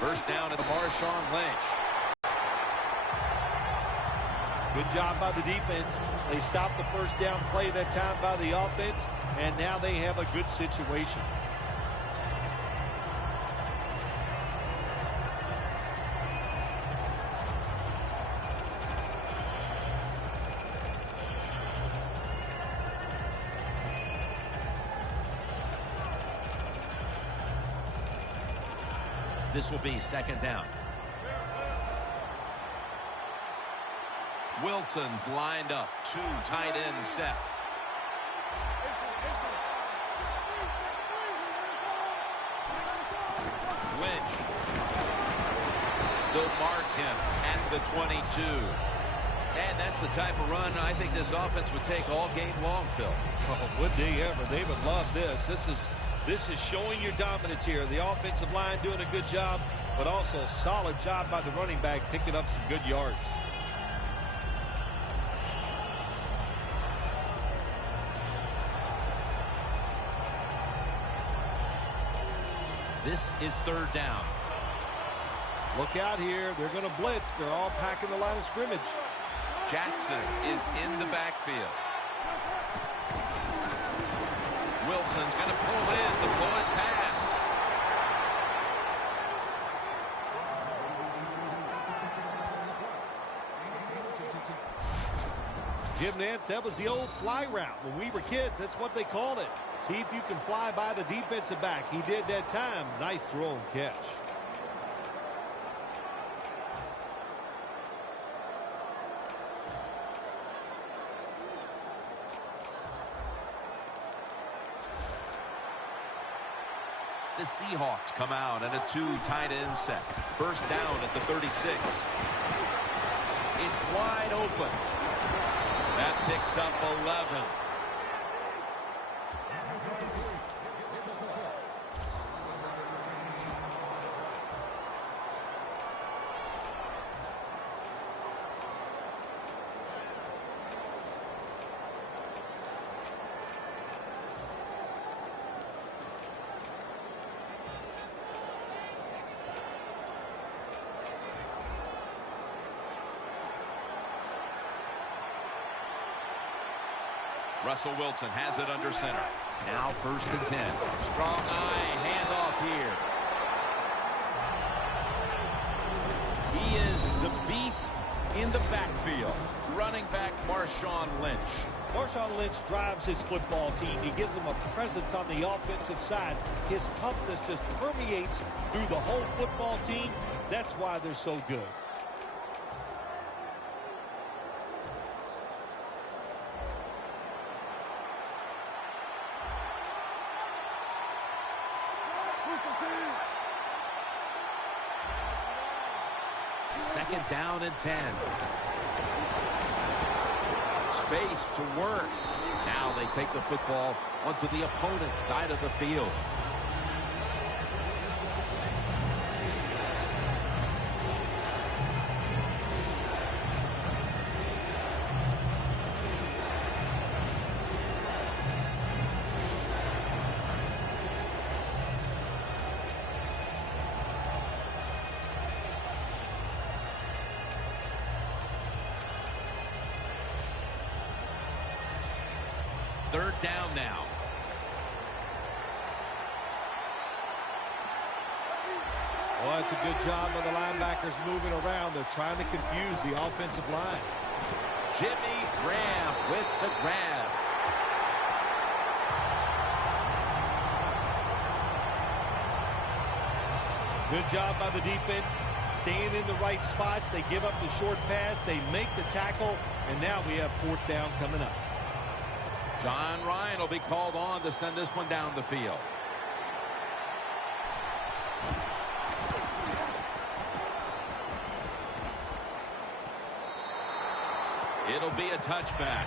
First down at Marshawn Lynch. Good job by the defense. They stopped the first down play that time by the offense, and now they have a good situation. This will be second down. Wilson's lined up. Two tight ends set. Lynch. They'll mark him at the 22. And that's the type of run I think this offense would take all game long, Phil. Oh, would they ever? They would love this. This is showing your dominance here. The offensive line doing a good job, but also a solid job by the running back picking up some good yards. This is third down. Look out here. They're going to blitz. They're all packing the line of scrimmage. Jackson is in the backfield. Wilson's going to pull in the bullet pass. Jim Nance, that was the old fly route. When we were kids, that's what they called it. See if you can fly by the defensive back. He did that time. Nice throw and catch. The Seahawks come out and a two tight end set. First down at the 36. It's wide open. That picks up 11. Russell Wilson has it under center. Now first and 10. Strong eye handoff here. He is the beast in the backfield. Running back Marshawn Lynch. Marshawn Lynch drives his football team. He gives them a presence on the offensive side. His toughness just permeates through the whole football team. That's why they're so good. Second down and 10. Space to work. Now they take the football onto the opponent's side of the field. Third down now. Well, that's a good job by the linebackers moving around. They're trying to confuse the offensive line. Jimmy Graham with the grab. Good job by the defense. Staying in the right spots. They give up the short pass. They make the tackle. And now we have fourth down coming up. John Ryan will be called on to send this one down the field. It'll be a touchback.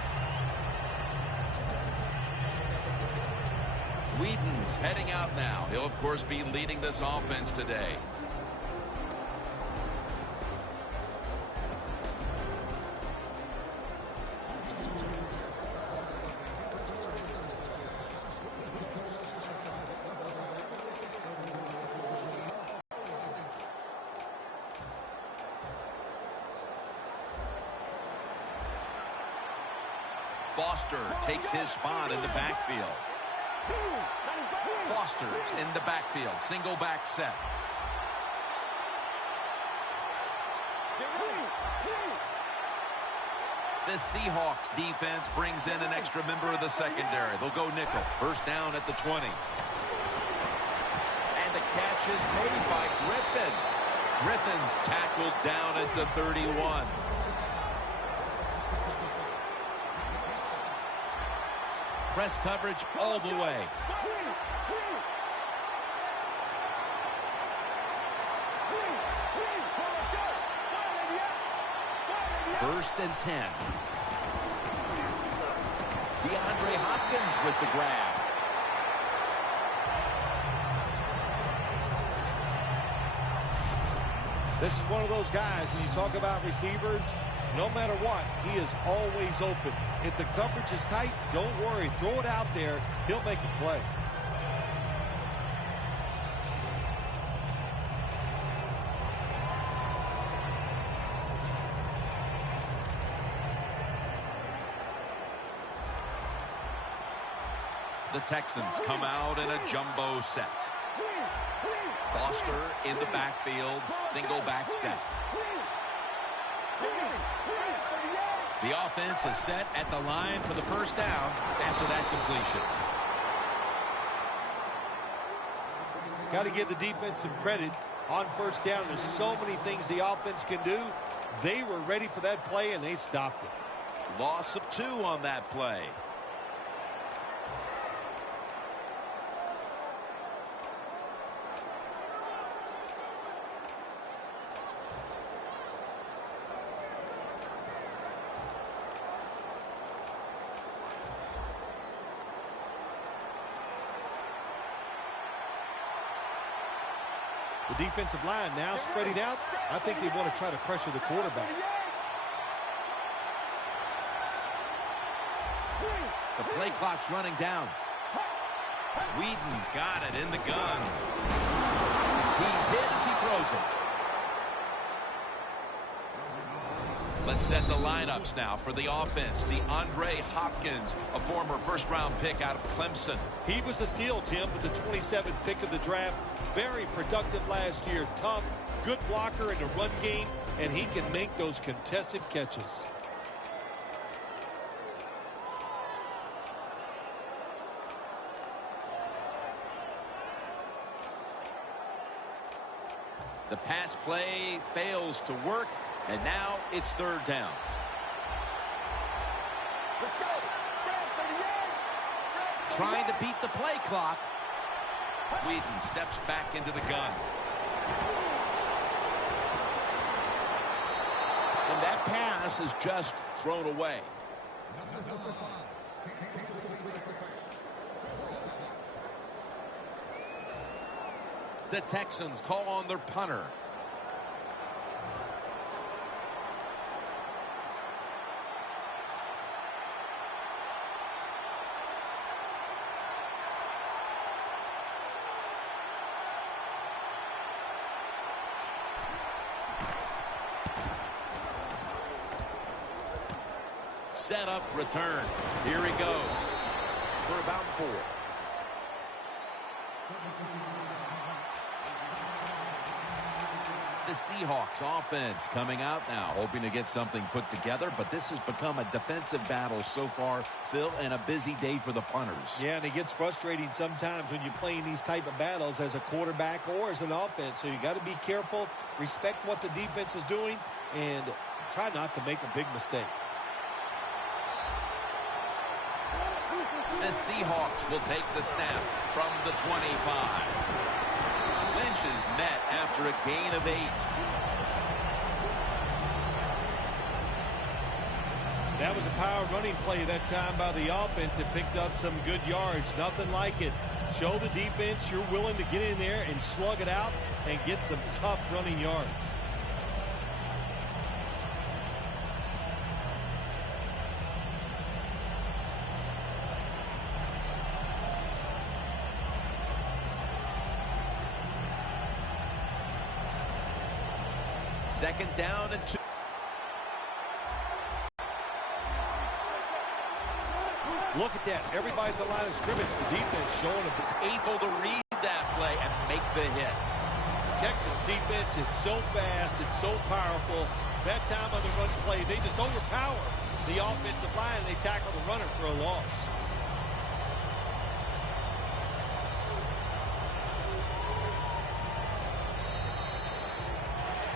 Whedon's heading out now. He'll, of course, be leading this offense today. Foster takes his spot in the backfield. Foster's in the backfield. Single back set. The Seahawks defense brings in an extra member of the secondary. They'll go nickel. First down at the 20. And the catch is made by Griffin. Griffin's tackled down at the 31. Press coverage all the way. First and 10. DeAndre Hopkins with the grab. This is one of those guys, when you talk about receivers, no matter what, he is always open. If the coverage is tight, don't worry. Throw it out there. He'll make a play. The Texans come out in a jumbo set. Foster in the backfield, single back set. The offense is set at the line for the first down after that completion. Got to give the defense some credit on first down. There's so many things the offense can do. They were ready for that play, and they stopped it. Loss of 2 on that play. The defensive line now spreading out. I think they want to try to pressure the quarterback. The play clock's running down. Whedon's got it in the gun. He's hit as he throws it. Let's set the lineups now for the offense. DeAndre Hopkins, a former first-round pick out of Clemson. He was a steal, Jim, with the 27th pick of the draft. Very productive last year. Tough, good blocker in the run game, and he can make those contested catches. The pass play fails to work, and now it's third down. Let's go. Trying to beat the play clock. Whedon steps back into the gun. And that pass is just thrown away. The Texans call on their punter. Set up, return. Here he goes for about 4. The Seahawks offense coming out now, hoping to get something put together, but this has become a defensive battle so far, Phil, and a busy day for the punters. Yeah, and it gets frustrating sometimes when you're playing these type of battles as a quarterback or as an offense. So you got to be careful, respect what the defense is doing, and try not to make a big mistake. The Seahawks will take the snap from the 25. Lynch is met after a gain of 8. That was a power running play that time by the offense. It picked up some good yards. Nothing like it. Show the defense you're willing to get in there and slug it out and get some tough running yards. Second down and 2. Look at that. Everybody at the line of scrimmage. The defense showing up. Is able to read that play and make the hit. Texans defense is so fast and so powerful. That time on the run play, they just overpower the offensive line, and they tackle the runner for a loss.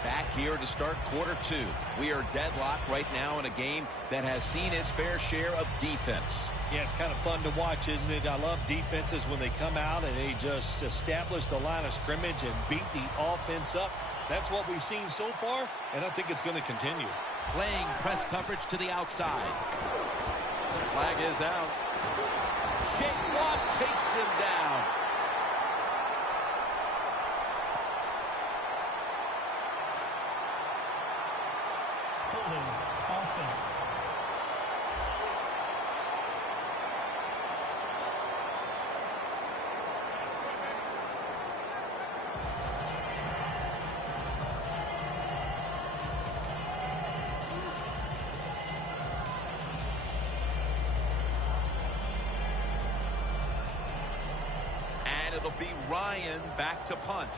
Back here to start quarter two. We are deadlocked right now in a game that has seen its fair share of defense. Yeah, it's kind of fun to watch, isn't it? I love defenses when they come out and they just establish the line of scrimmage and beat the offense up. That's what we've seen so far, and I think it's going to continue. Playing press coverage to the outside. Flag is out. Shake Watt takes him down. Holding offense. And it'll be Ryan back to punt.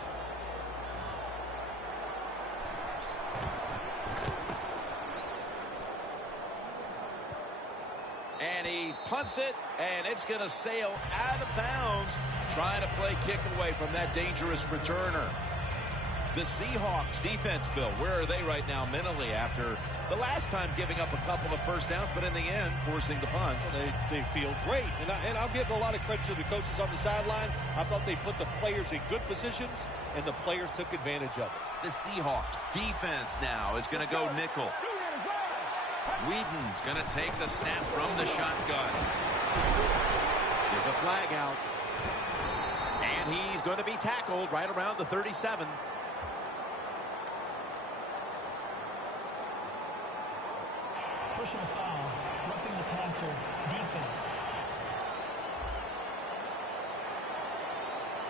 And he punts it, and it's going to sail out of bounds, trying to play kick away from that dangerous returner. The Seahawks defense, Bill, where are they right now mentally after the last time giving up a couple of first downs, but in the end, forcing the punt? Well, they feel great, and I'll give a lot of credit to the coaches on the sideline. I thought they put the players in good positions, and the players took advantage of it. The Seahawks defense now is going to go nickel. Whedon's going to take the snap from the shotgun. There's a flag out. And he's going to be tackled right around the 37. Pushing a foul, roughing the passer, defense.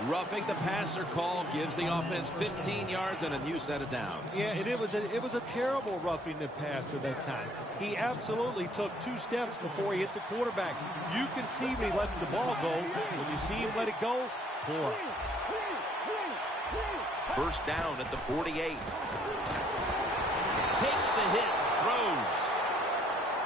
Roughing the passer call gives the offense 15 yards and a new set of downs. Yeah, and it was a terrible roughing the passer that time. He absolutely took 2 steps before he hit the quarterback. You can see when he lets the ball go. When you see him let it go, pull up. First down at the 48. Takes the hit, throws.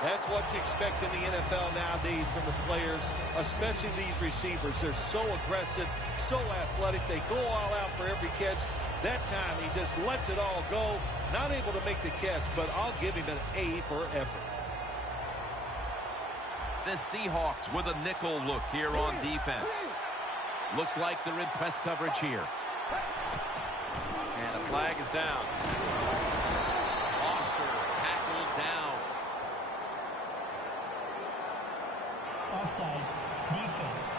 That's what you expect in the NFL nowadays from the players, especially these receivers. They're so aggressive, so athletic. They go all out for every catch. That time, he just lets it all go. Not able to make the catch, but I'll give him an A for effort. The Seahawks with a nickel look here on defense. Looks like they're in press coverage here. And a flag is down. Foster tackled down. Offside, defense.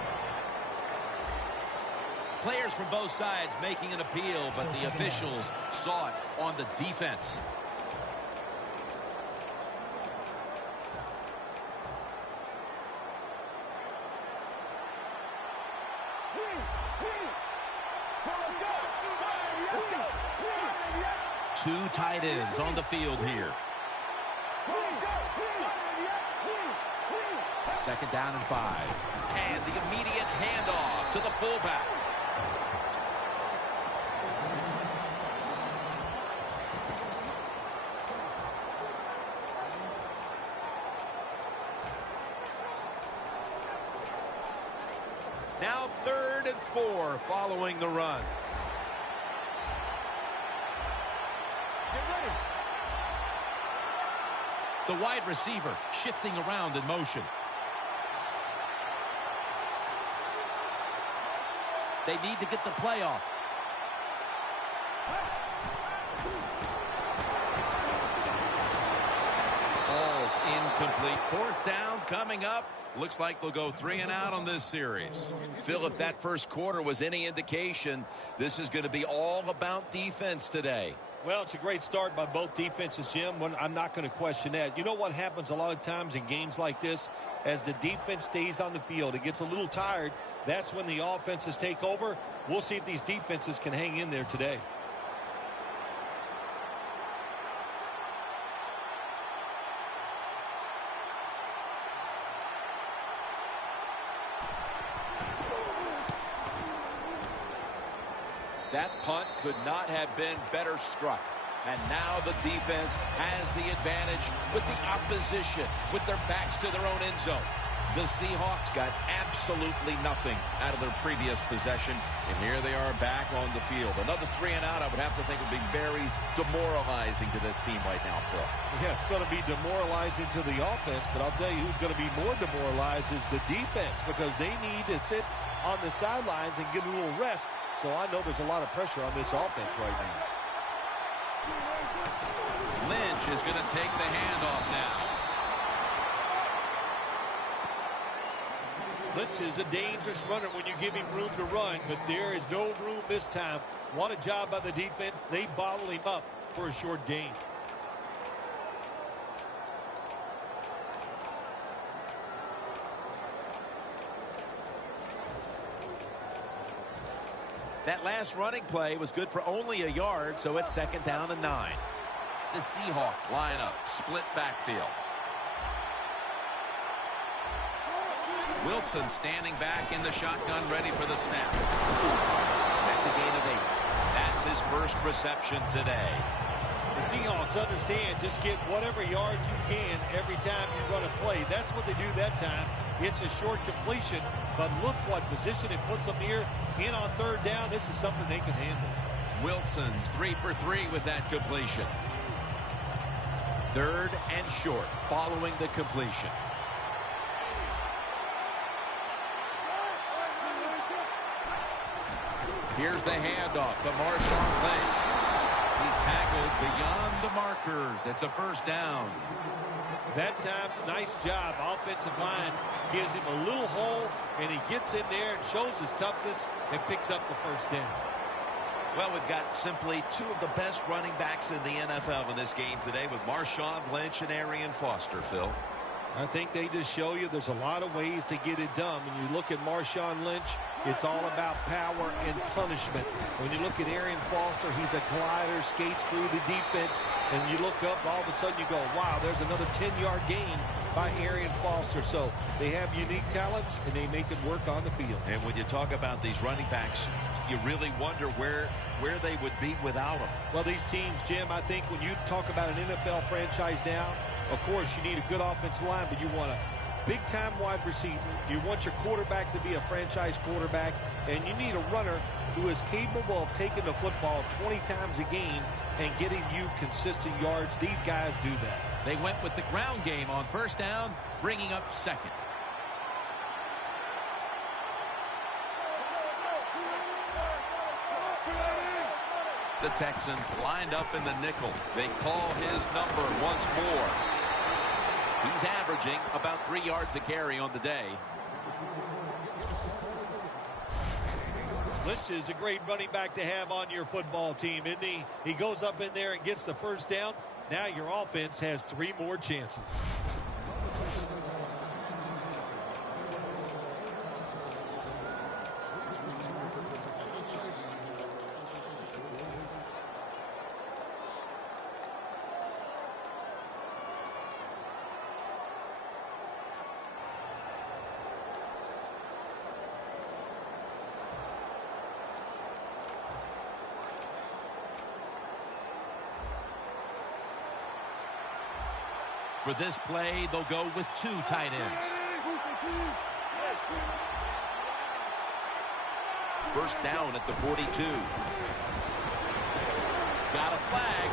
Players from both sides making an appeal, but the officials saw it on the defense. Two tight ends on the field here. Second down and 5. And the immediate handoff to the fullback. Now 3rd and 4 following the run. The wide receiver shifting around in motion. They need to get the play off. Ball's incomplete. 4th down coming up. Looks like they'll go 3 and out on this series. Phil, if that first quarter was any indication, this is going to be all about defense today. Well, it's a great start by both defenses, Jim. I'm not going to question that. You know what happens a lot of times in games like this? As the defense stays on the field, it gets a little tired. That's when the offenses take over. We'll see if these defenses can hang in there today. That punt could not have been better struck. And now the defense has the advantage with the opposition, with their backs to their own end zone. The Seahawks got absolutely nothing out of their previous possession, and here they are back on the field. Another 3 and out, I would have to think, would be very demoralizing to this team right now, Phil. Yeah, it's going to be demoralizing to the offense, but I'll tell you who's going to be more demoralized is the defense, because they need to sit on the sidelines and get a little rest. So I know there's a lot of pressure on this offense right now. Lynch is going to take the handoff now. Lynch is a dangerous runner when you give him room to run, but there is no room this time. What a job by the defense. They bottle him up for a short gain. That last running play was good for only a yard, so it's 2nd down and 9. The Seahawks line up, split backfield. Wilson standing back in the shotgun, ready for the snap. That's a gain of 8. That's his first reception today. The Seahawks understand just get whatever yards you can every time you run a play. That's what they do that time. It's a short completion, but look what position it puts them here in on 3rd down. This is something they can handle. Wilson's 3 for 3 with that completion. 3rd and short following the completion. Here's the handoff to Marshawn Lynch. He's tackled beyond the markers. It's a 1st down. That time, nice job. Offensive line gives him a little hole, and he gets in there and shows his toughness and picks up the 1st down. Well, we've got simply 2 of the best running backs in the NFL in this game today with Marshawn Lynch and Arian Foster, Phil. I think they just show you there's a lot of ways to get it done. When you look at Marshawn Lynch, it's all about power and punishment. When you look at Arian Foster, he's a glider, skates through the defense, and you look up, all of a sudden you go, wow, there's another 10-yard gain by Arian Foster. So they have unique talents, and they make it work on the field. And when you talk about these running backs, you really wonder where they would be without them. Well, these teams, Jim, I think when you talk about an NFL franchise now, of course, you need a good offensive line, but you want a big-time wide receiver. You want your quarterback to be a franchise quarterback, and you need a runner who is capable of taking the football 20 times a game and getting you consistent yards. These guys do that. They went with the ground game on 1st down, bringing up 2nd. The Texans lined up in the nickel. They call his number once more. He's averaging about 3 yards a carry on the day. Lynch is a great running back to have on your football team, isn't he? He goes up in there and gets the 1st down. Now your offense has 3 more chances. For this play, they'll go with 2 tight ends. 1st down at the 42. Got a flag.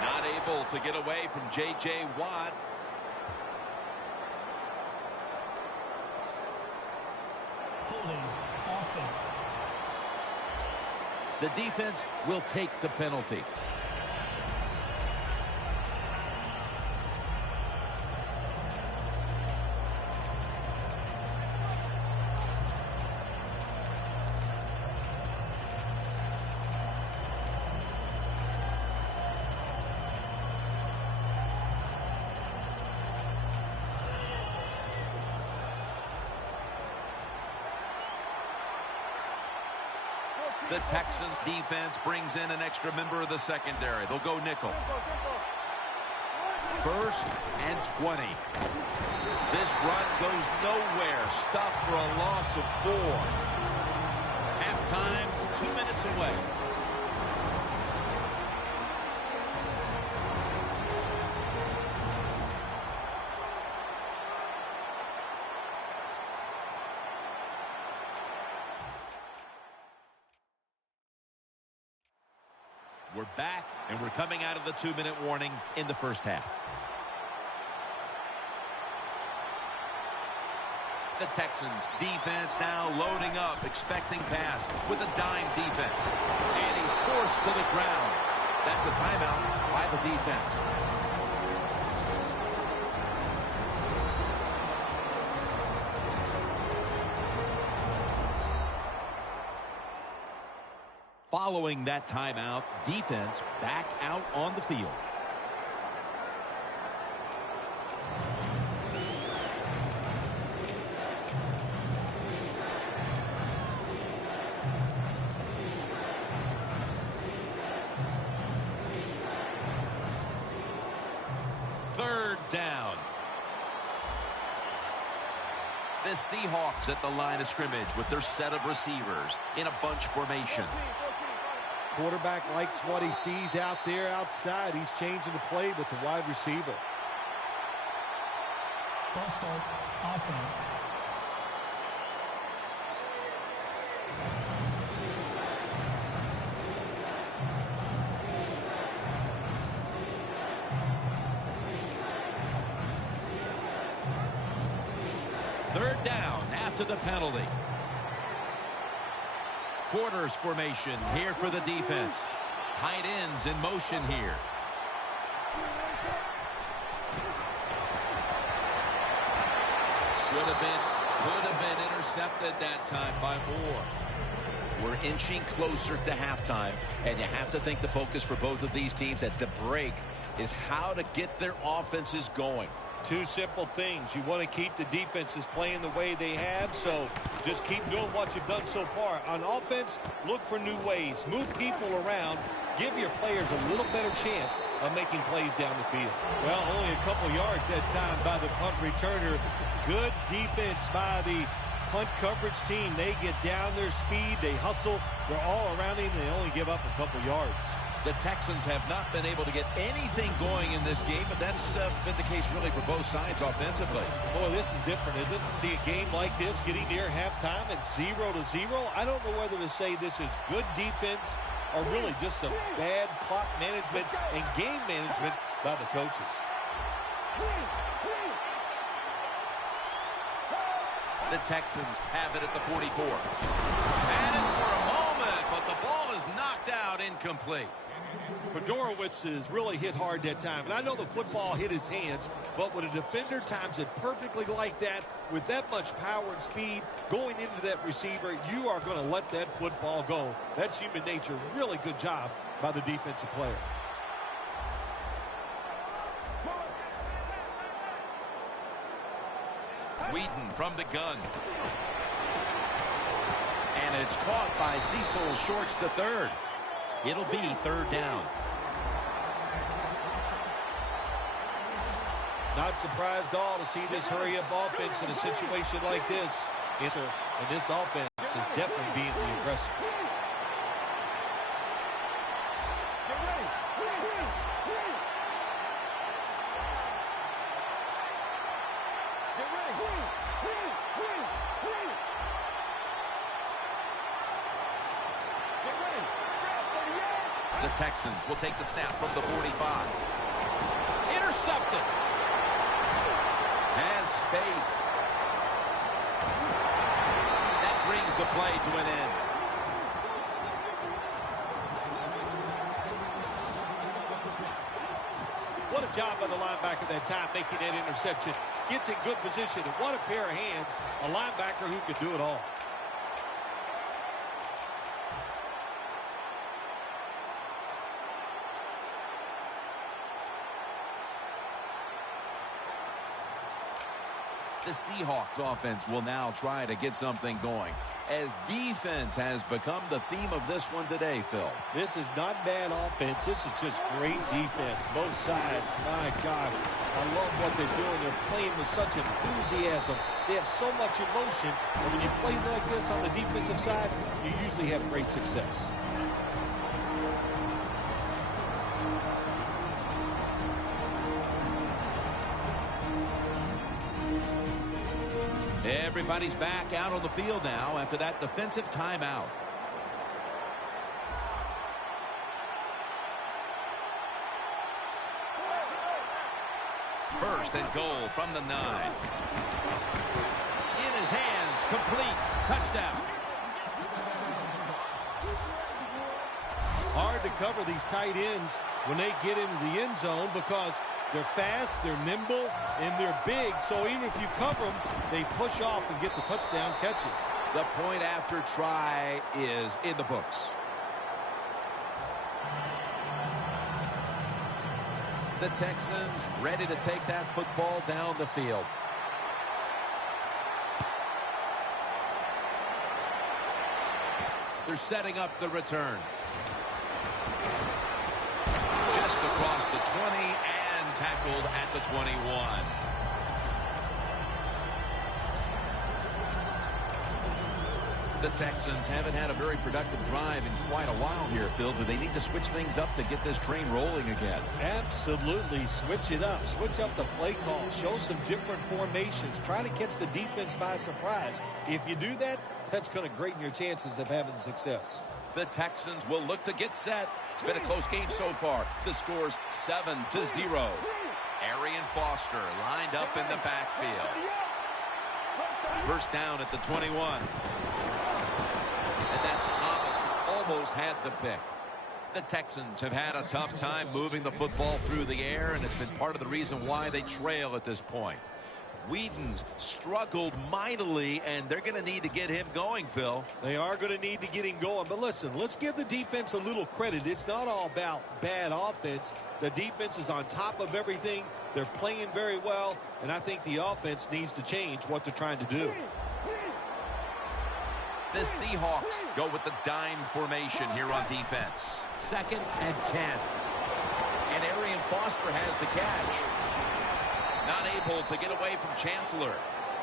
Not able to get away from J.J. Watt. Holding offense. The defense will take the penalty. The Texans defense brings in an extra member of the secondary. They'll go nickel. 1st and 20. This run goes nowhere. Stopped for a loss of 4. Halftime, 2 minutes away. We're back, and we're coming out of the 2-minute warning in the first half. The Texans defense now loading up, expecting pass with a dime defense. And he's forced to the ground. That's a timeout by the defense. Following that timeout, defense back out on the field. Third down. The Seahawks at the line of scrimmage with their set of receivers in a bunch formation. Quarterback likes what he sees out there outside. He's changing the play with the wide receiver. False start, offense. Third down after the penalty. Quarters formation here for the defense. Tight ends in motion here. Could have been intercepted that time by Moore. We're inching closer to halftime, and you have to think the focus for both of these teams at the break is how to get their offenses going. Two simple things. You want to keep the defenses playing the way they have, so just keep doing what you've done so far. On offense, look for new ways. Move people around. Give your players a little better chance of making plays down the field. Well, only a couple yards that time by the punt returner. Good defense by the punt coverage team. They get down their speed. They hustle. They're all around him. They only give up a couple yards. The Texans have not been able to get anything going in this game, but that's been the case really for both sides offensively. Boy, this is different, isn't it? To see a game like this getting near halftime at 0-0. I don't know whether to say this is good defense or really just some bad clock management and game management by the coaches. The Texans have it at the 44. Had it for a moment, but the ball is knocked out incomplete. Fedorowicz is really hit hard that time. And I know the football hit his hands, but when a defender times it perfectly like that, with that much power and speed going into that receiver, you are going to let that football go. That's human nature. Really good job by the defensive player. Whedon from the gun. And it's caught by Cecil Shorts the third. It'll be third down. Not surprised at all to see this hurry-up offense in a situation like this. And this offense is definitely being the aggressor. The Texans will take the snap from the 45. Intercepted. Has space. That brings the play to an end. What a job by the linebacker that time making that interception. Gets in good position. And what a pair of hands. A linebacker who can do it all. The Seahawks offense will now try to get something going. as defense has become the theme of this one today, Phil. This is not bad offense. This is just great defense. Both sides, my God, I love what they're doing. They're playing with such enthusiasm. They have so much emotion. And when you play like this on the defensive side, you usually have great success. Everybody's back out on the field now after that defensive timeout. First and goal from the 9. In his hands, complete, touchdown. Hard to cover these tight ends when they get into the end zone because they're fast, they're nimble, and they're big. So even if you cover them, they push off and get the touchdown catches. The point after try is in the books. The Texans ready to take that football down the field. They're setting up the return. Just across the 20 and tackled at the 21. The Texans haven't had a very productive drive in quite a while here, Phil. Do they need to switch things up to get this train rolling again? Absolutely. Switch it up. Switch up the play call. Show some different formations. Try to catch the defense by surprise. If you do that, that's going to greaten your chances of having success. The Texans will look to get set. It's been a close game so far. The score's 7-0. Arian Foster lined up in the backfield. First down at the 21. And that's Thomas who almost had the pick. The Texans have had a tough time moving the football through the air, and it's been part of the reason why they trail at this point. Whedon's struggled mightily, and they're going to need to get him going, Phil. They are going to need to get him going. But listen, let's give the defense a little credit. It's not all about bad offense. The defense is on top of everything. They're playing very well, and I think the offense needs to change what they're trying to do. The Seahawks go with the dime formation here on defense. 2nd and 10. And Arian Foster has the catch. Not able to get away from Chancellor.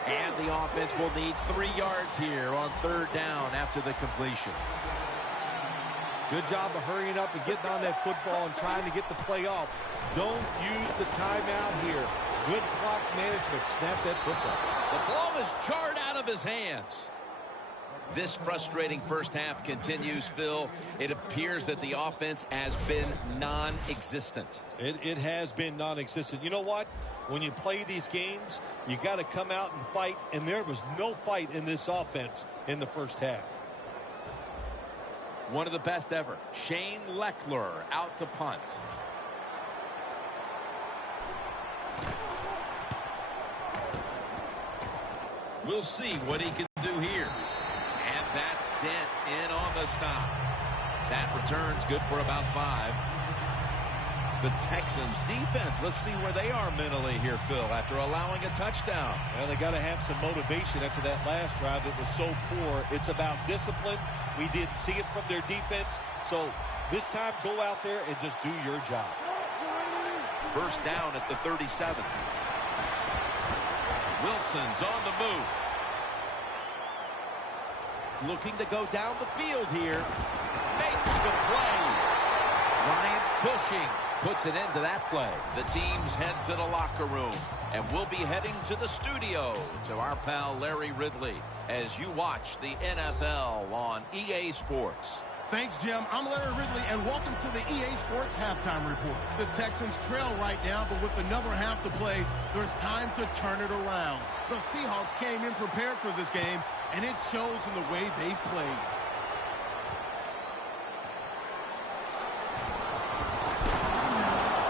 And the offense will need 3 yards here on 3rd down after the completion. Good job of hurrying up and getting on that football and trying to get the play off. Don't use the timeout here. Good clock management. Snap that football. The ball is jarred out of his hands. This frustrating first half continues, Phil. It appears that the offense has been non-existent. It has been non-existent. You know what? When you play these games, you got to come out and fight, and there was no fight in this offense in the first half. One of the best ever. Shane Leckler out to punt. We'll see what he can do here. And that's Dent in on the stop. That return's good for about 5. The Texans defense, let's see where they are mentally here, Phil, after allowing a touchdown. Well, they got to have some motivation after that last drive that was so poor. It's about discipline. We didn't see it from their defense. So this time, go out there and just do your job. First down at the 37. Wilson's on the move. Looking to go down the field here. Makes the play. Ryan Cushing puts it into that play. The teams head to the locker room, and we'll be heading to the studio to our pal Larry Ridley as you watch the NFL on EA Sports. Thanks, Jim. I'm Larry Ridley, and welcome to the EA Sports Halftime Report. The Texans trail right now, but with another half to play, there's time to turn it around. The Seahawks came in prepared for this game, and it shows in the way they've played.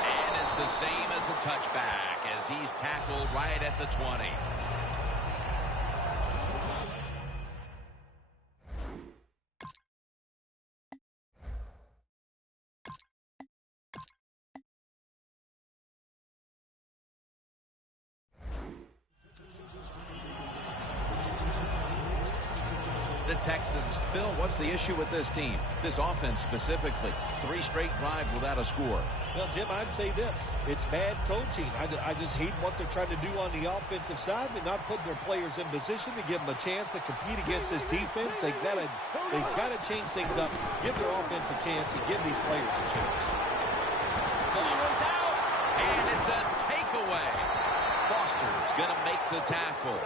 And it's the same as a touchback as he's tackled right at the 20. The Texans. Bill, what's the issue with this team? This offense specifically. 3 straight drives without a score. Well, Jim, I'd say this. It's bad coaching. I just hate what they're trying to do on the offensive side. They're not putting their players in position to give them a chance to compete against this defense. They've got to change things up, give their offense a chance, and give these players a chance. Ball is out, and it's a takeaway. Foster's going to make the tackle.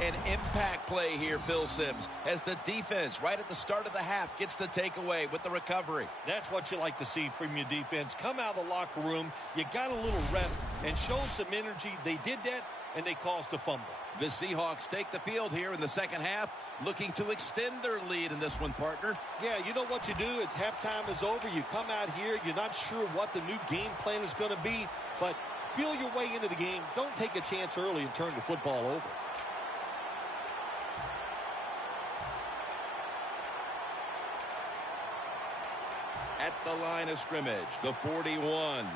An impact play here, Phil Simms, as the defense right at the start of the half gets the takeaway with the recovery. That's what you like to see from your defense. Come out of the locker room, you got a little rest, and show some energy. They did that, and they caused a fumble. The Seahawks take the field here in the second half, looking to extend their lead in this one, partner. Yeah, you know what you do? It's halftime is over. You come out here, you're not sure what the new game plan is going to be, but feel your way into the game. Don't take a chance early and turn the football over. At the line of scrimmage, the 41.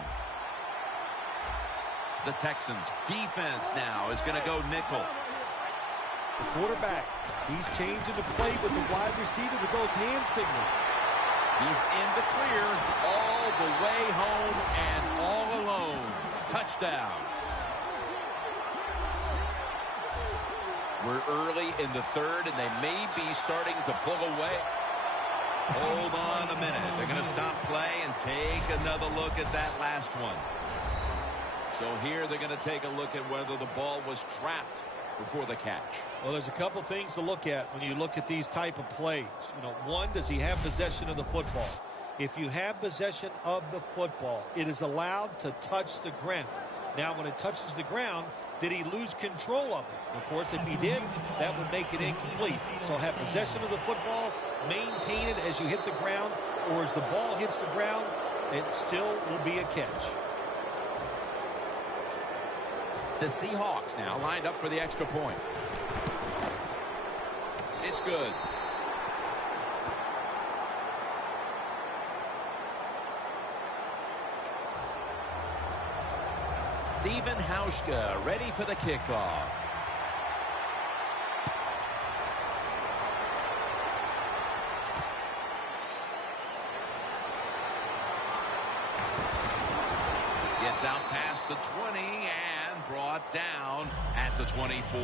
The Texans defense now is going to go nickel. The quarterback, he's changing the play with the wide receiver with those hand signals. He's in the clear all the way home and all alone. Touchdown. We're early in the third, and they may be starting to pull away. Hold on a minute. They're going to stop play and take another look at that last one. So here they're going to take a look at whether the ball was trapped before the catch. Well, there's a couple things to look at when you look at these type of plays. You know, one, does he have possession of the football? If you have possession of the football, it is allowed to touch the ground. Now, when it touches the ground, did he lose control of it? Of course, if he did, that would make it incomplete. So have possession of the football, maintain it as you hit the ground, or as the ball hits the ground, it still will be a catch. The Seahawks now lined up for the extra point. It's good. Steven Hauschka ready for the kickoff. Gets out past the 20 and brought down at the 24.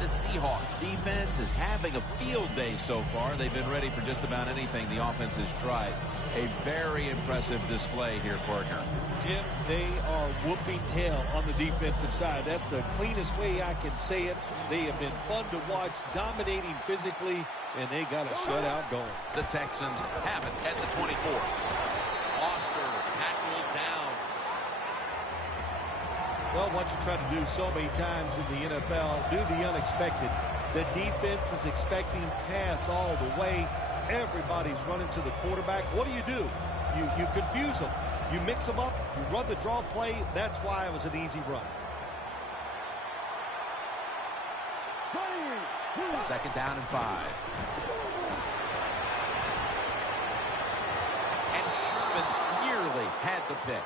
The Seahawks defense is having a field day so far. They've been ready for just about anything the offense has tried. A very impressive display here, partner. Jim, they are whooping tail on the defensive side. That's the cleanest way I can say it. They have been fun to watch, dominating physically, and they got a shutout going. The Texans have it at the 24. Foster tackled down. Well, what you try to do so many times in the NFL, do the unexpected. The defense is expecting pass all the way. Everybody's running to the quarterback. What do? You confuse them. You mix them up. You run the draw play. That's why it was an easy run. Second down and 5. And Sherman nearly had the pick.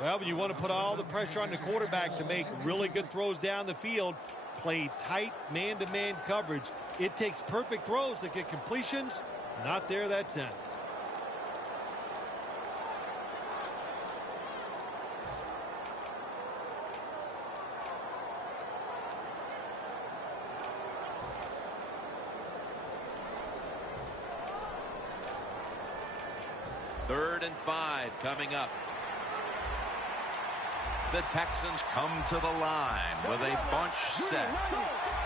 Well, when you want to put all the pressure on the quarterback to make really good throws down the field, play tight man-to-man coverage. It takes perfect throws to get completions. Not there that time. Third and 5 coming up. The Texans come to the line with a bunch set.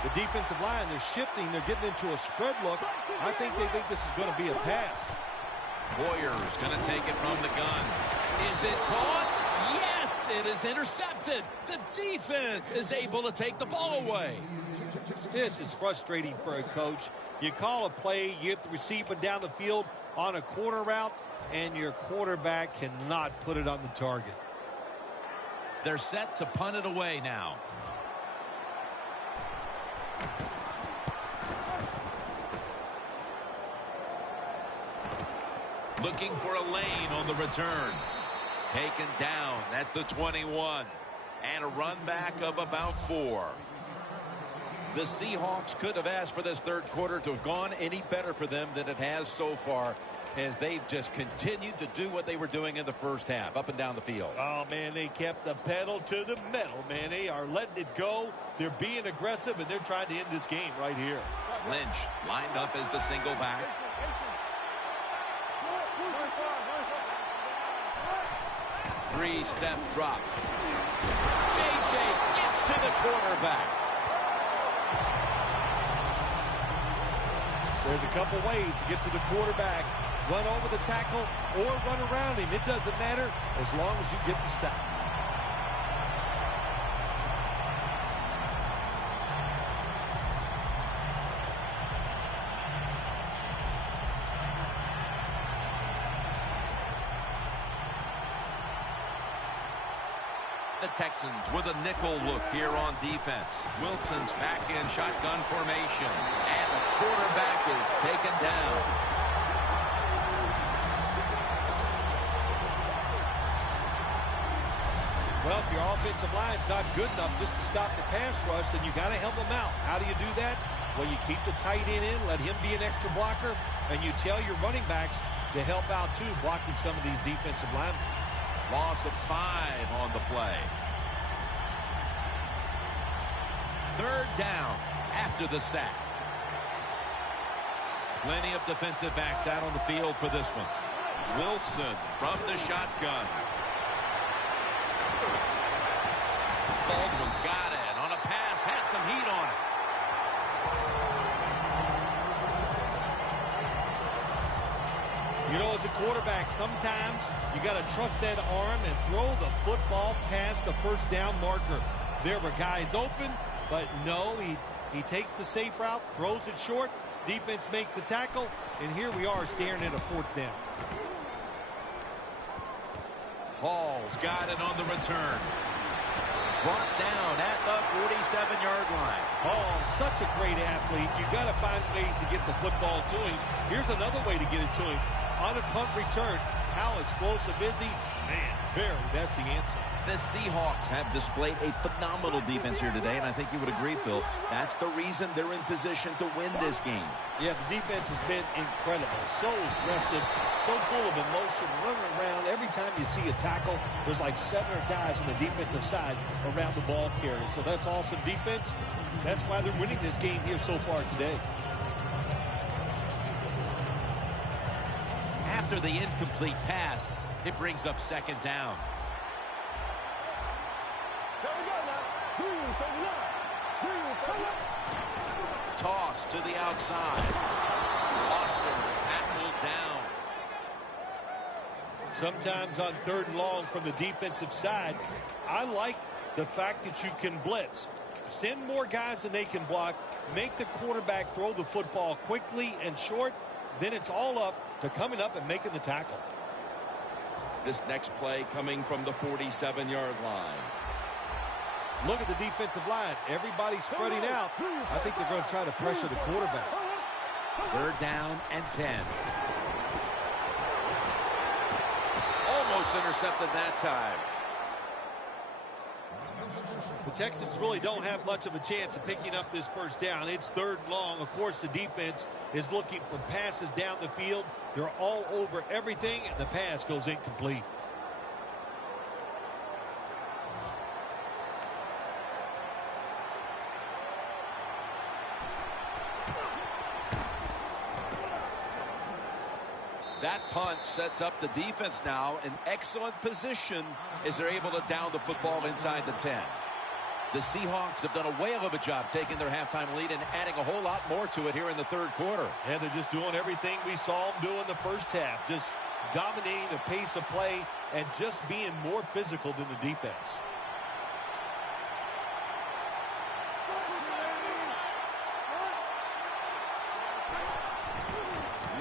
The defensive line, they're shifting. They're getting into a spread look. I think they think this is going to be a pass. Boyer's going to take it from the gun. Is it caught? Yes, it is intercepted. The defense is able to take the ball away. This is frustrating for a coach. You call a play, you get the receiver down the field on a corner route, and your quarterback cannot put it on the target. They're set to punt it away now. Looking for a lane on the return. Taken down at the 21. And a run back of about 4. The Seahawks could have asked for this third quarter to have gone any better for them than it has so far, as they've just continued to do what they were doing in the first half, up and down the field. Oh, man, they kept the pedal to the metal, man. They are letting it go. They're being aggressive, and they're trying to end this game right here. Lynch lined up as the single back. Three-step drop. J.J. gets to the quarterback. There's a couple ways to get to the quarterback. Run over the tackle or run around him. It doesn't matter as long as you get the sack. The Texans with a nickel look here on defense. Wilson's back in shotgun formation. And the quarterback is taken down. Well, if your offensive line's not good enough just to stop the pass rush, then you got to help them out. How do you do that? Well, you keep the tight end in, let him be an extra blocker, and you tell your running backs to help out, too, blocking some of these defensive linemen. Loss of 5 on the play. Third down after the sack. Plenty of defensive backs out on the field for this one. Wilson from the shotgun. Baldwin's got it on a pass, had some heat on it. You know, as a quarterback, sometimes you got to trust that arm and throw the football past the first down marker. There were guys open, but no, he takes the safe route, throws it short, defense makes the tackle, and here we are staring at a fourth down. Hall's got it on the return. Brought down at the 47-yard line. Hall, such a great athlete. You got to find ways to get the football to him. Here's another way to get it to him. On a punt return, how explosive is he? Man, that's the answer. The Seahawks have displayed a phenomenal defense here today, and I think you would agree, Phil. That's the reason they're in position to win this game. Yeah, the defense has been incredible. So aggressive, so full of emotion, running around. Every time you see a tackle, there's like 7 guys on the defensive side around the ball carrier. So that's awesome defense. That's why they're winning this game here so far today. After the incomplete pass, it brings up second down. Toss to the outside. Foster tackled down. Sometimes on 3rd and long from the defensive side, I like the fact that you can blitz. Send more guys than they can block. Make the quarterback throw the football quickly and short. Then it's all up to coming up and making the tackle. This next play coming from the 47-yard line. Look at the defensive line. Everybody's spreading out. I think they're going to try to pressure the quarterback. 3rd down and 10. Almost intercepted that time. The Texans really don't have much of a chance of picking up this first down. It's 3rd and long. Of course, the defense is looking for passes down the field. They're all over everything, and the pass goes incomplete. That punt sets up the defense now in excellent position as they're able to down the football inside the 10. The Seahawks have done a whale of a job taking their halftime lead and adding a whole lot more to it here in the 3rd quarter. And they're just doing everything we saw them do in the first half. Just dominating the pace of play and just being more physical than the defense.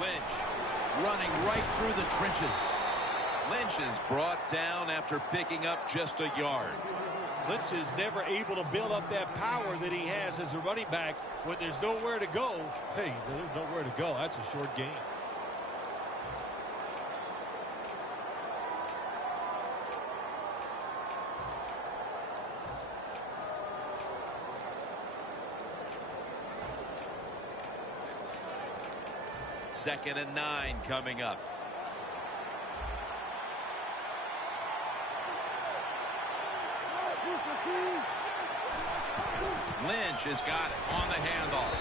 Lynch running right through the trenches. Lynch is brought down after picking up just a yard. Lynch is never able to build up that power that he has as a running back when there's nowhere to go. Hey, there's nowhere to go. That's a short game. 2nd and 9 coming up. Lynch has got it on the handoff.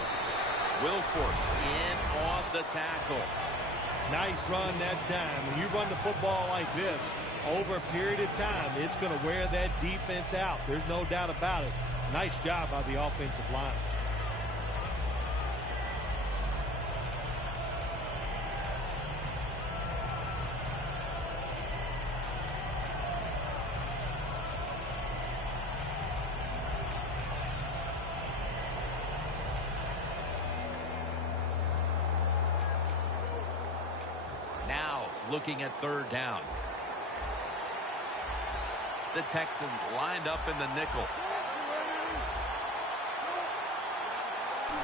Wilfork's in on the tackle. Nice run that time. When you run the football like this, over a period of time, it's going to wear that defense out. There's no doubt about it. Nice job by the offensive line. Looking at 3rd down. The Texans lined up in the nickel.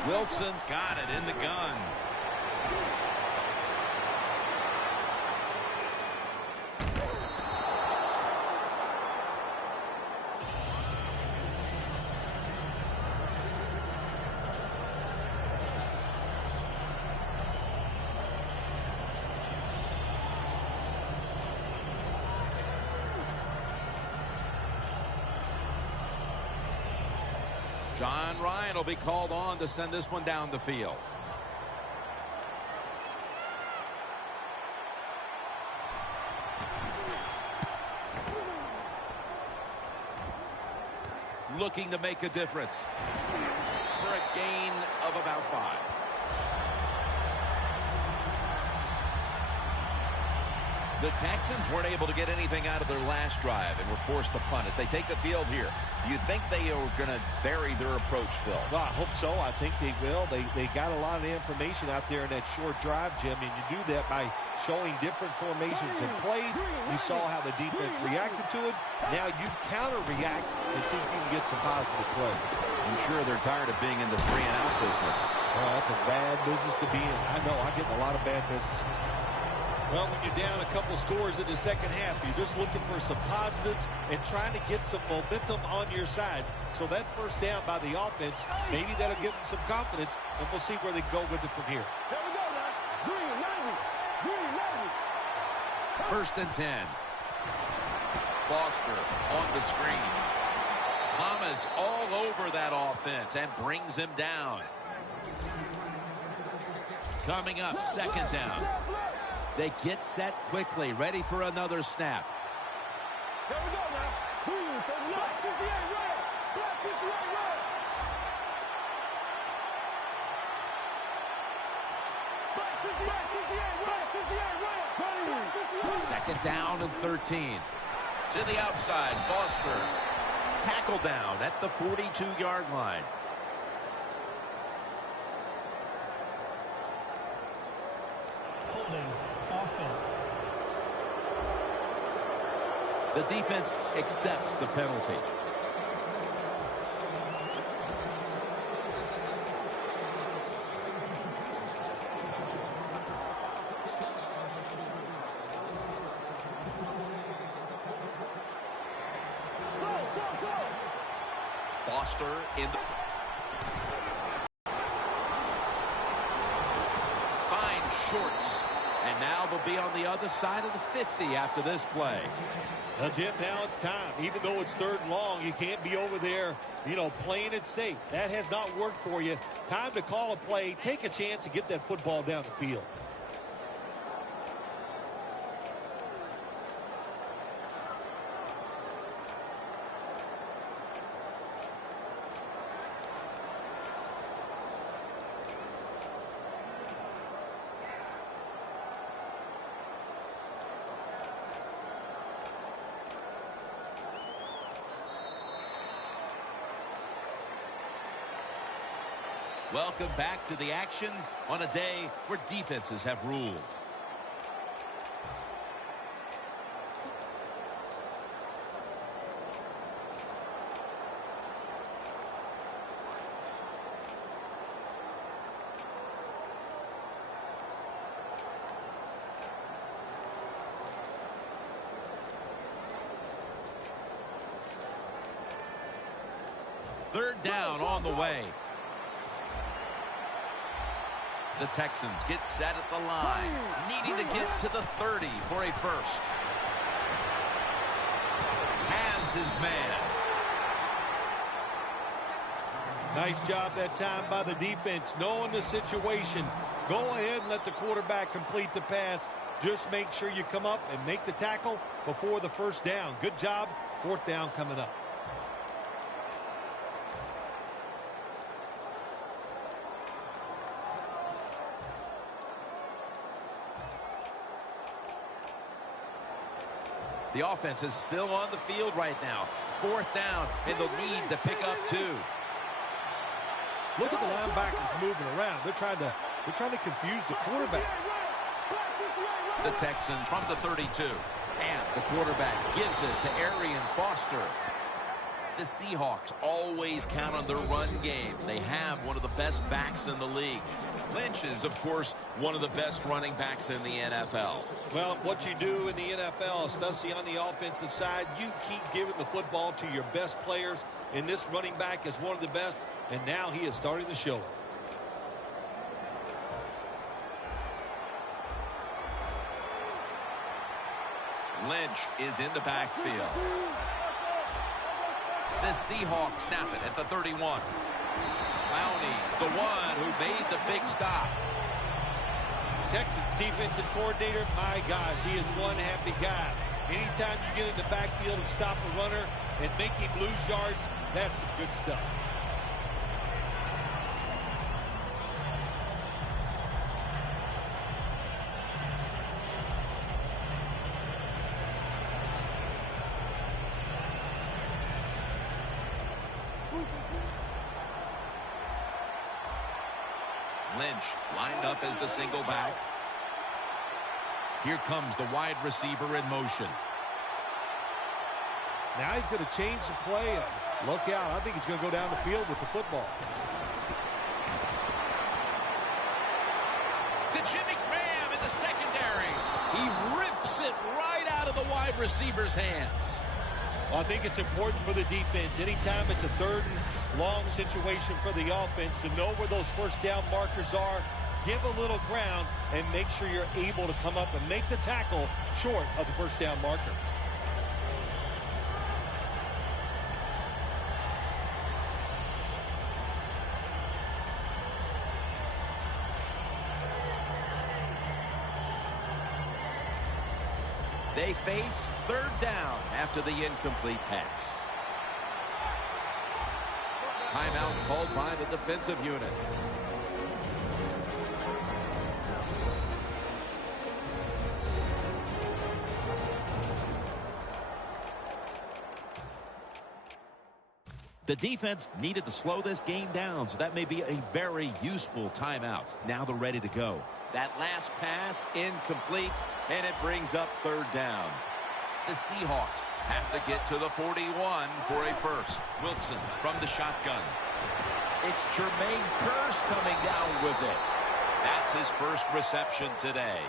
Wilson's got it in the gun. John Ryan will be called on to send this one down the field. Looking to make a difference for a gain of about 5. The Texans weren't able to get anything out of their last drive and were forced to punt as they take the field here. Do you think they are going to vary their approach, Phil? Well, I hope so. I think they will. They got a lot of information out there in that short drive, Jim, and you do that by showing different formations and plays. You saw how the defense reacted to it. Now you counter-react and see if you can get some positive plays. I'm sure they're tired of being in the 3-and-out business. Well, that's a bad business to be in. I know. I get in a lot of bad businesses. Well, when you're down a couple scores in the second half, you're just looking for some positives and trying to get some momentum on your side. So that first down by the offense, maybe that'll give them some confidence, and we'll see where they go with it from here. Here we go now. Green, Navy. Green, Navy. 1st and 10. Foster on the screen. Thomas all over that offense and brings him down. Coming up, 2nd down. They get set quickly, ready for another snap. Here we go now. Green, 39. Black 58 red. Black 58 red. Black 58, 58 red. 58 red. Black 58. 2nd down and 13. To the outside, Foster. Tackle down at the 42-yard line. Holding. Offense. The defense accepts the penalty. Foster in the finds Shorts. And now they'll be on the other side of the 50 after this play. Well, Jim, now it's time. Even though it's 3rd and long, you can't be over there, playing it safe. That has not worked for you. Time to call a play, take a chance, and get that football down the field. Welcome back to the action on a day where defenses have ruled. Third down on the way. The Texans get set at the line, needing to get to the 30 for a first. Has his man. Nice job that time by the defense, knowing the situation. Go ahead and let the quarterback complete the pass. Just make sure you come up and make the tackle before the first down. Good job. Fourth down coming up. The offense is still on the field right now. Fourth down, and they'll need to pick up 2. Look at the linebackers moving around. They're trying to confuse the quarterback. The Texans from the 32. And the quarterback gives it to Arian Foster. The Seahawks always count on their run game. They have one of the best backs in the league. Lynch is, of course, one of the best running backs in the NFL. Well, what you do in the NFL, especially on the offensive side, you keep giving the football to your best players. And this running back is one of the best, and now he is starting to show it. Lynch is in the backfield. The Seahawks snap it at the 31. Clowney's the one who made the big stop. Texans defensive coordinator, my gosh, he is one happy guy. Anytime you get in the backfield and stop a runner and make him lose yards, that's some good stuff. Lynch lined up as the single back. Here comes the wide receiver in motion. Now he's going to change the play. Look out. I think he's going to go down the field with the football. To Jimmy Graham in the secondary. He rips it right out of the wide receiver's hands. Well, I think it's important for the defense. Anytime it's a third and long situation for the offense to know where those first down markers are, give a little ground, and make sure you're able to come up and make the tackle short of the first down marker. They face third down after the incomplete pass. Timeout called by the defensive unit. The defense needed to slow this game down, so that may be a very useful timeout. Now they're ready to go. That last pass incomplete, and it brings up third down. The Seahawks have to get to the 41 for a first. Wilson from the shotgun. It's Jermaine Kearse coming down with it. That's his first reception today.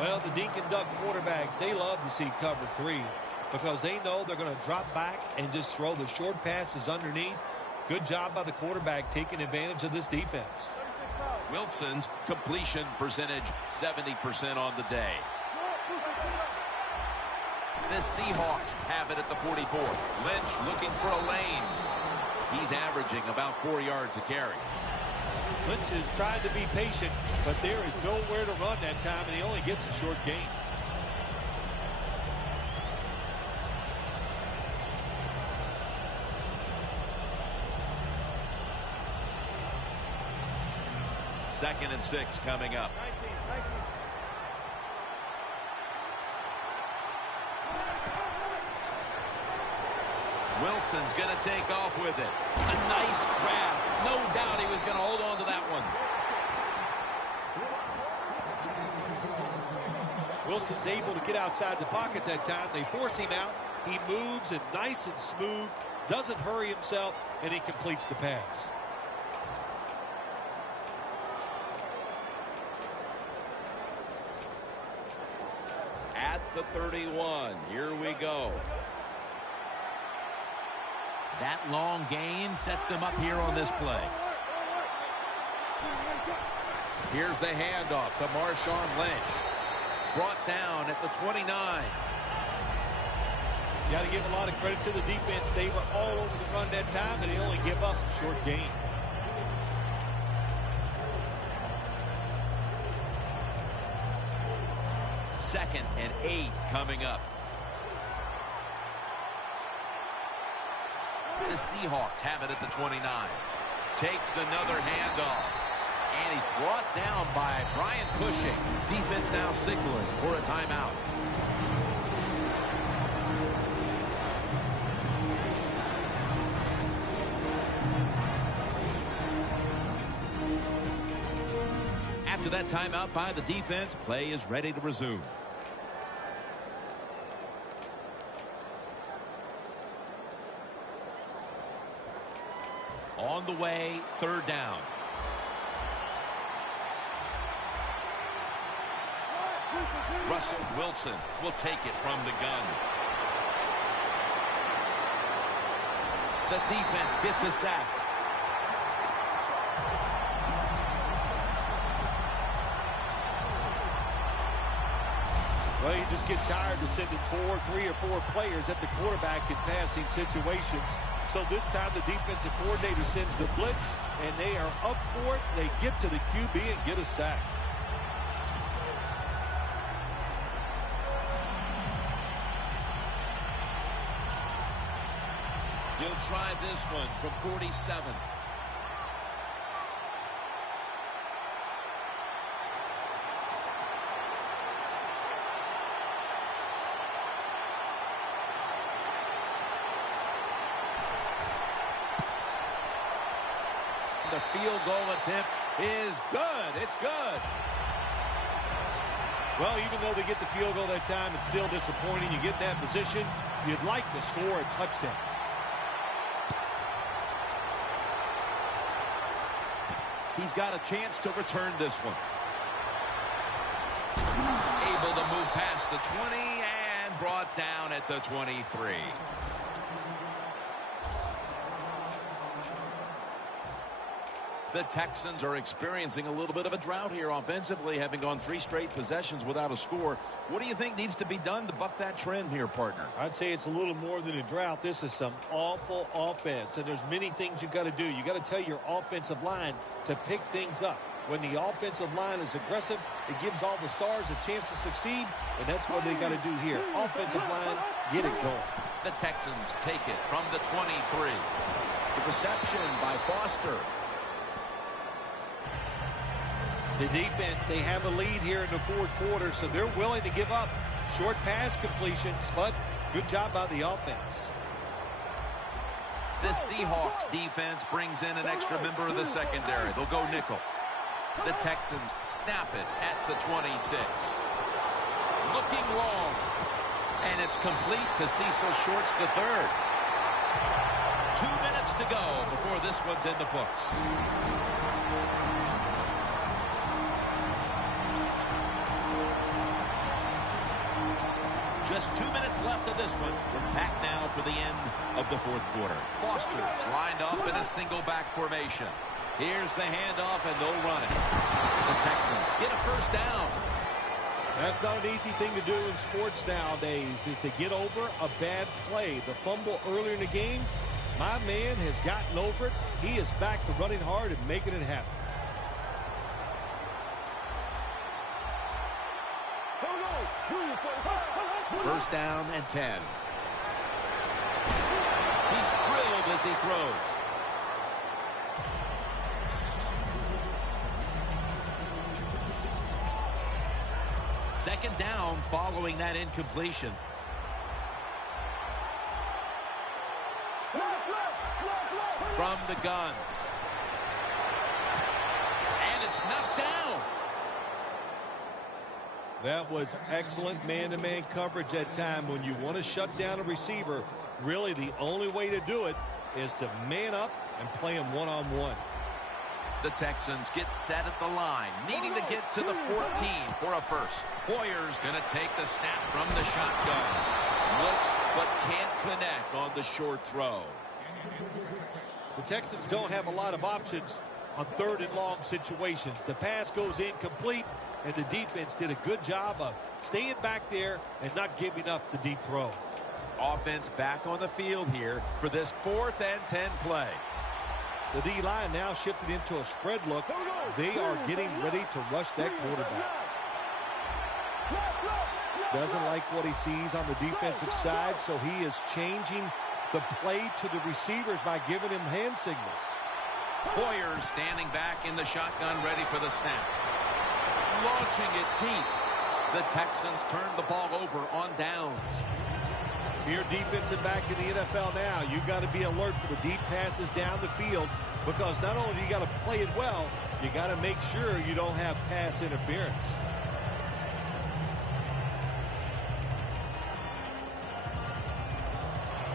Well, the Dink and Duck quarterbacks, they love to see cover 3 because they know they're going to drop back and just throw the short passes underneath. Good job by the quarterback taking advantage of this defense. Wilson's completion percentage 70% on the day. The Seahawks have it at the 44. Lynch looking for a lane. He's averaging about 4 yards a carry. Lynch is trying to be patient, but there is nowhere to run that time, and he only gets a short gain. Second and 6 coming up. Wilson's going to take off with it. A nice grab. No doubt he was going to hold on to that one. Wilson's able to get outside the pocket that time. They force him out. He moves and nice and smooth, doesn't hurry himself, and he completes the pass. At the 31, here we go. That long gain sets them up here on this play. Here's the handoff to Marshawn Lynch. Brought down at the 29. Got to give a lot of credit to the defense. They were all over the run that time, and they only give up a short gain. Second and 8 coming up. The Seahawks have it at the 29. Takes another handoff. And he's brought down by Brian Cushing. Defense now signaling for a timeout. After that timeout by the defense, play is ready to resume. On the way, third down. Russell Wilson will take it from the gun. The defense gets a sack. Well, you just get tired of sending 3 or 4 players at the quarterback in passing situations. So this time the defensive coordinator sends the blitz, and they are up for it. They get to the QB and get a sack. He'll try this one from 47. The field goal attempt is good. It's good. Well, even though they get the field goal that time, it's still disappointing. You get in that position, you'd like to score a touchdown. He's got a chance to return this one. Able to move past the 20 and brought down at the 23. The Texans are experiencing a little bit of a drought here offensively, having gone 3 straight possessions without a score. What do you think needs to be done to buck that trend here, partner? I'd say it's a little more than a drought. This is some awful offense, and there's many things you got to do. You got to tell your offensive line to pick things up. When the offensive line is aggressive, it gives all the stars a chance to succeed, and that's what they got to do here. Offensive line, get it going. The Texans take it from the 23. The reception by Foster. The defense, they have a lead here in the 4th quarter, so they're willing to give up short pass completions, but good job by the offense. The Seahawks defense brings in an extra member of the secondary. They'll go nickel. The Texans snap it at the 26. Looking long. And it's complete to Cecil Shorts III. 2 minutes to go before this one's in the books. Just 2 minutes left of this one. We're back now for the end of the 4th quarter. Foster's lined up in a single back formation. Here's the handoff, and they'll run it. The Texans get a first down. That's not an easy thing to do in sports nowadays, is to get over a bad play. The fumble earlier in the game, my man has gotten over it. He is back to running hard and making it happen. First down and 10. He's drilled as he throws. Second down following that incompletion. From the gun. And it's knocked down. That was excellent man-to-man coverage that time. When you want to shut down a receiver, really the only way to do it is to man up and play him one-on-one. The Texans get set at the line, needing to get to the 14 for a first. Hoyer's going to take the snap from the shotgun. Looks but can't connect on the short throw. The Texans don't have a lot of options. on 3rd and long situations. The pass goes incomplete, and the defense did a good job of staying back there and not giving up the deep throw. Offense back on the field here for this 4th and 10 play. The D-line now shifted into a spread look. They are getting ready to rush that quarterback. Doesn't like what he sees on the defensive side, so he is changing the play to the receivers by giving him hand signals. Hoyer standing back in the shotgun, ready for the snap. Launching it deep. The Texans turn the ball over on downs. If you're defensive back in the NFL now, you've got to be alert for the deep passes down the field, because not only do you got to play it well, you got to make sure you don't have pass interference.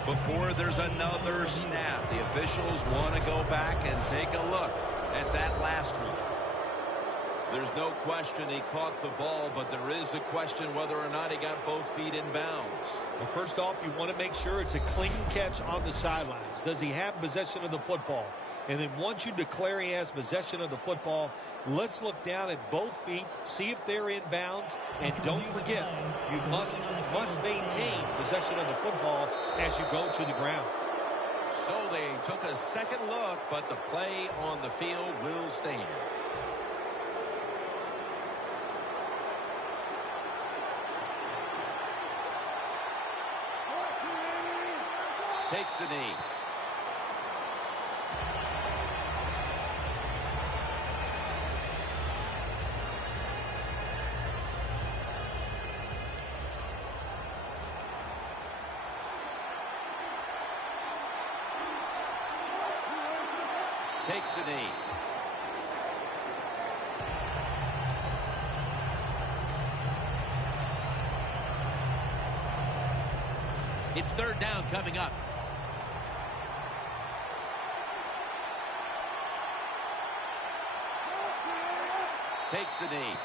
Before there's another snap, the officials want to go back and take a look at that last one. There's no question he caught the ball, but there is a question whether or not he got both feet in bounds. Well, first off, you want to make sure it's a clean catch on the sidelines. Does he have possession of the football? And then once you declare he has possession of the football, let's look down at both feet, see if they're in bounds, and don't forget, you must maintain possession of the football as you go to the ground. So they took a second look, but the play on the field will stand. Takes the knee. Takes the knee. It's 3rd down coming up. Takes the knee.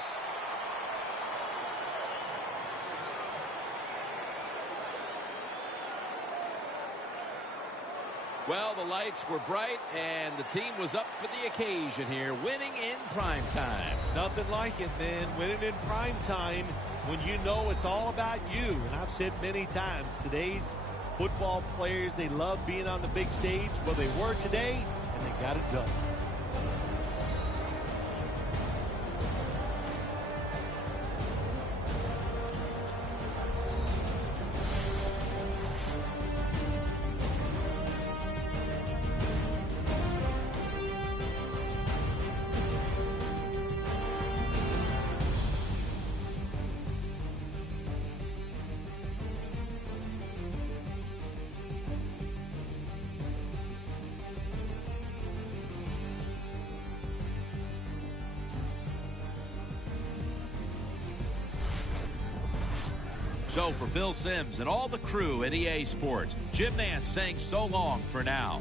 Well, the lights were bright, and the team was up for the occasion here, winning in prime time. Nothing like it, man. Winning in prime time when you know it's all about you. And I've said many times, today's football players, they love being on the big stage. Well, they were today, and they got it done. So for Phil Simms and all the crew at EA Sports, Jim Nance saying so long for now.